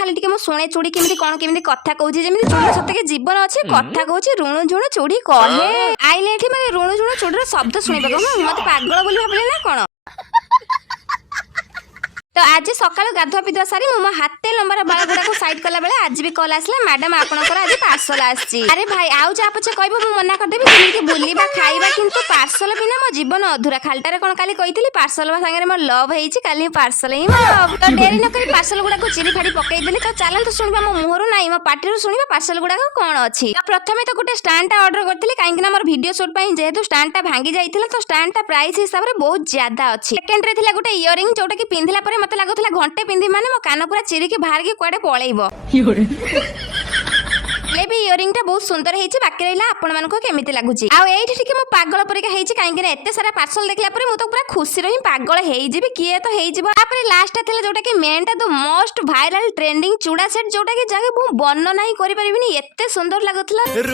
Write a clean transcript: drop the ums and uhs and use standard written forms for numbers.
ଖାଲି ଟିକେ ମୁଁ ଶୁଣେ ଚୁଡ଼ି କେମିତି କଣ କେମିତି କଥା କହୁଛି ଯେମିତି ଚୁଡ଼ିର ସତେକି ଜୀବନ ଅଛି କଥା କହୁଛି ରୁଣୁ ଝୁଣୁ ଚୁଡ଼ି କହେ ଆଇଲେ ଏଠି ମାନେ ରୁଣୁ ଝୁଣୁ ଚୁଡ଼ିର ଶବ୍ଦ ଶୁଣିବାକୁ ମତେ ପାଗଳ ବୋଲି ଭାବିଲେ ନା କଣ। ତ ଆଜି ସକାଳୁ ଗାଧୁଆ ପିଧୁଆ ସାରି ମୁଁ ମୋ ହାତେ ଲମ୍ବାର ବାଳ ଗୁଡାକୁ ସାଇଡ କଲା ବେଳେ ଆଜି ବି କଲ୍ ଆସିଲା ମ୍ୟାଡାମ ଆପଣଙ୍କର ଆଜି ପାର୍ସଲ ଆସିଛି। ଆରେ ଭାଇ ଆଉ ଯାହା ପଛେ କହିବ ମୁଁ ମନା କରିଦେବି ଯେମିତି ବୁଲିବା ଖାଇବା କିନ୍ତୁ ପାର୍ସଲ ବିନା ମୋ ଜୀବନ ଅଧୁରା। ଖାଲିଟାରେ କଣ କାଲି କହିଥିଲି ପାର୍ସଲ ସାଙ୍ଗରେ ମୋର ଲଭ୍ ହେଇଛି କାଲି ପାର୍ସଲ ହିଁ ମୋ ଲଭ୍। ତ ଡେରି ନ କରି ପାର୍ସଲ ଗୁଡାକୁ ଚିରି ଫାଡି ପକେଇଦେଲି। ତ ଚାଲନ୍ତୁ ଶୁଣିବା ମୋ ମୁହଁରୁ ନାହିଁ ମୋ ପାଟିରୁ ଶୁଣିବା ପାର୍ସଲ ଗୁଡାକ କଣ ଅଛି। ତ ପ୍ରଥମେ ତ ଗୋଟେ ଷ୍ଟାଣ୍ଡଟା ଅର୍ଡର କରିଥିଲି କାହିଁକି ନା ମୋର ଭିଡିଓ ସୁଟ୍ ପାଇଁ ଯେହେତୁ ଷ୍ଟାଣ୍ଡଟା ଭାଙ୍ଗି ଯାଇଥିଲା ତ ଷ୍ଟାଣ୍ଡଟା ପ୍ରାଇସ୍ ହିସାବରେ ବହୁତ ଜ୍ୟାଦା ଅଛି। ସେକେଣ୍ଡରେ ଥିଲା ଗୋଟେ ଇୟରିଂ ଯୋଉଟା କି ପିନ୍ଧିଲା ପରେ ମତେ ଲାଗୁଥିଲା ଘଣ୍ଟେ ପିନ୍ଧି ମାନେ ମୋ କାନ ପୁରା ଚିରିକି ବାହାରିକି କୁଆଡେ ପଳେଇବ। ବି ଇୟରିଂ ଟା ବହୁତ ସୁନ୍ଦର ହେଇଛି ବାକି ରହିଲା ଆପଣ ମାନଙ୍କୁ କେମିତି ଲାଗୁଛି। ଆଉ ଏଇଠି ଟିକେ ମୁଁ ପାଗଳ ପରିକା ହେଇଛି କାହିଁକି ନା ଏତେ ସାରା ପାର୍ସଲ ଦେଖିଲା ପରେ ମୁଁ ତ ପୁରା ଖୁସିରେ ହିଁ ପାଗଳ ହେଇଯିବି କିଏ ତ ହେଇଯିବ। ତାପରେ ଲାଷ୍ଟ ଥିଲା ଯୋଉଟା କି ମେନ୍ ଟା ଦ ମୋଷ୍ଟ ଭାଇରାଲ ଟ୍ରେଣ୍ଡିଂ ଚୁଡା ସେଟ୍ ଯୋଉଟା କି ଯାକେ ମୁଁ ବର୍ଣ୍ଣନା ହିଁ କରିପାରିବିନି ଏତେ ସୁନ୍ଦର ଲାଗୁଥିଲା।